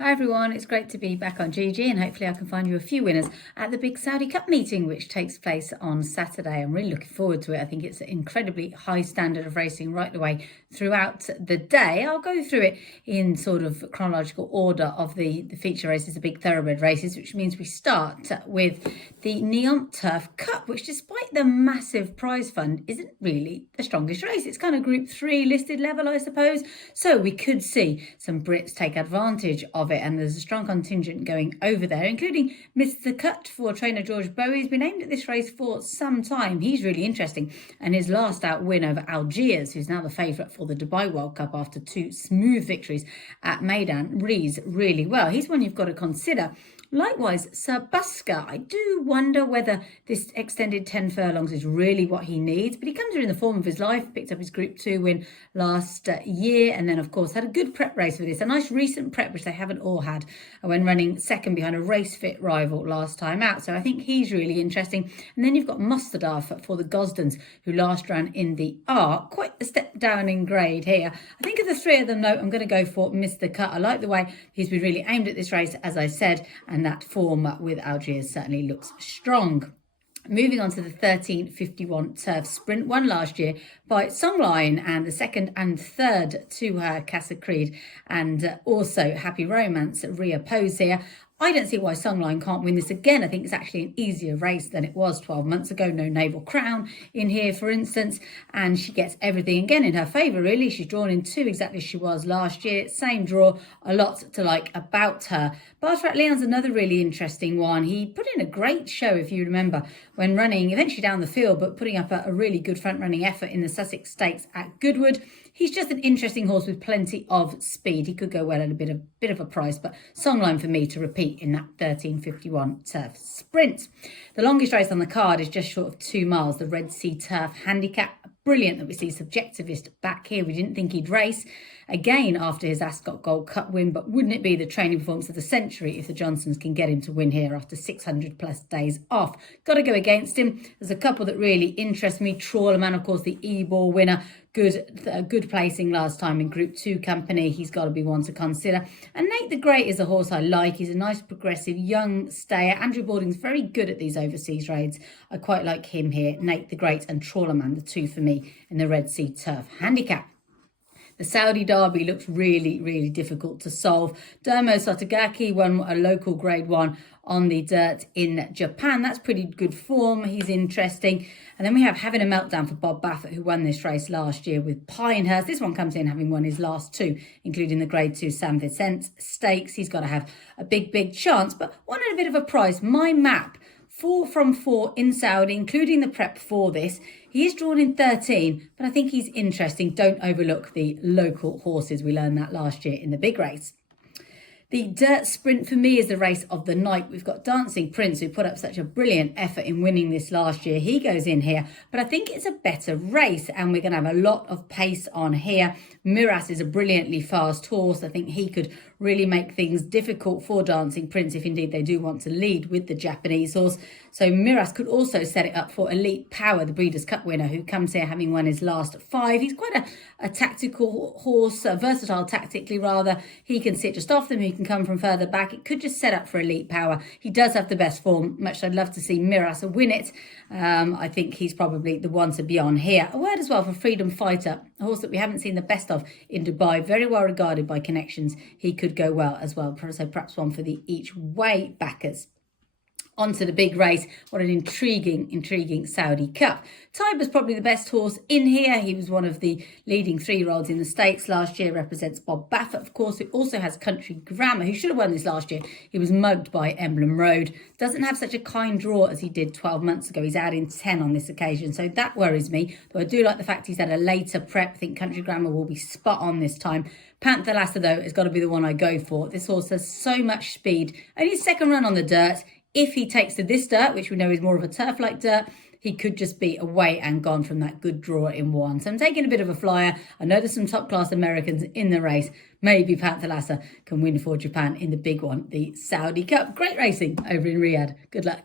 Hi everyone, it's great to be back on GG and hopefully I can find you a few winners at the big Saudi Cup meeting which takes place on Saturday. I'm really looking forward to it. I think it's an incredibly high standard of racing right the way throughout the day. I'll go through it in sort of chronological order of the feature races, the big thoroughbred races, which means we start with the Neon Turf Cup, which despite the massive prize fund isn't really the strongest race. It's kind of Group 3 listed level, I suppose. So we could see some Brits take advantage of it, and there's a strong contingent going over there, including Mr. Cut for trainer George Bowie. He's been aimed at this race for some time. He's really interesting, and his last out win over Algiers, who's now the favourite for the Dubai World Cup after two smooth victories at Meydan, reads really well. He's one you've got to consider. Likewise, Sir Busker, I do wonder whether this extended 10 furlongs is really what he needs, but he comes here in the form of his life, picked up his Group 2 win last year, and then, of course, had a good prep race for this, a nice recent prep, which they haven't all had, when running second behind a race-fit rival last time out. So I think he's really interesting. And then you've got Mustardaf for the Gosdens, who last ran in the Arc. Quite a step down in grade here. I think of the three of them, though, I'm going to go for Mr. Cut. I like the way he's been really aimed at this race, as I said, and that form with Algiers certainly looks strong. Moving on to the 1351 Turf Sprint, won last year by Songline, and the second and third to her Casa Creed, and also Happy Romance reoppose here. I don't see why Songline can't win this again. I think it's actually an easier race than it was 12 months ago. No Naval Crown in here, for instance, and she gets everything again in her favour, really. She's drawn in two exactly as she was last year. Same draw, a lot to like about her. Bartrat Leon's another really interesting one. He put in a great show, if you remember, when running eventually down the field, but putting up a really good front-running effort in the Sussex Stakes at Goodwood. He's just an interesting horse with plenty of speed. He could go well at a bit of a price, but Songline for me to repeat in that 1351 Turf Sprint. The longest race on the card is just short of 2 miles, the Red Sea Turf Handicap. Brilliant that we see Subjectivist back here. We didn't think he'd race again after his Ascot Gold Cup win, but wouldn't it be the training performance of the century if the Johnsons can get him to win here after 600 plus days off? Got to go against him. There's a couple that really interest me. Trawlerman, of course, the E-Ball winner. Good placing last time in Group 2 company. He's got to be one to consider. And Nate the Great is a horse I like. He's a nice, progressive, young stayer. Andrew Balding's very good at these overseas raids. I quite like him here. Nate the Great and Trawlerman, the two for me in the Red Sea Turf Handicap. The Saudi Derby looks really, really difficult to solve. Dermo Sotogaki won a local Grade 1 on the dirt in Japan. That's pretty good form. He's interesting. And then we have Having a Meltdown for Bob Baffert, who won this race last year with Pinehurst. This one comes in having won his last two, including the Grade 2 San Vicente Stakes. He's got to have a big chance, but one at a bit of a price. My map, 4 from 4 in Saudi, including the prep for this. He is drawn in 13, but I think he's interesting. Don't overlook the local horses. We learned that last year in the big race. The Dirt Sprint for me is the race of the night. We've got Dancing Prince, who put up such a brilliant effort in winning this last year. He goes in here, but I think it's a better race, and we're going to have a lot of pace on here. Miras is a brilliantly fast horse. I think he could really make things difficult for Dancing Prince if indeed they do want to lead with the Japanese horse. So Miras could also set it up for Elite Power, the Breeders' Cup winner, who comes here having won his last 5. He's quite a tactical horse, versatile tactically rather. He can sit just off them, he can come from further back. It could just set up for Elite Power. He does have the best form, much as I'd love to see Miras win it. I think he's probably the one to be on here. A word as well for Freedom Fighter, a horse that we haven't seen the best of in Dubai, very well regarded by connections. He could go well as well, so perhaps one for the each way backers. On to the big race. What an intriguing Saudi Cup. Tiber's probably the best horse in here. He was one of the leading 3-year-olds in the States last year, represents Bob Baffert, of course, who also has Country Grammar, who should have won this last year. He was mugged by Emblem Road. Doesn't have such a kind draw as he did 12 months ago. He's out in 10 on this occasion, so that worries me. Though I do like the fact he's had a later prep. I think Country Grammar will be spot on this time. Panthalassa, though, has got to be the one I go for. This horse has so much speed. Only his second run on the dirt. If he takes to this dirt, which we know is more of a turf-like dirt, he could just be away and gone from that good draw in 1. So I'm taking a bit of a flyer. I know there's some top-class Americans in the race. Maybe Panthalassa can win for Japan in the big one, the Saudi Cup. Great racing over in Riyadh. Good luck.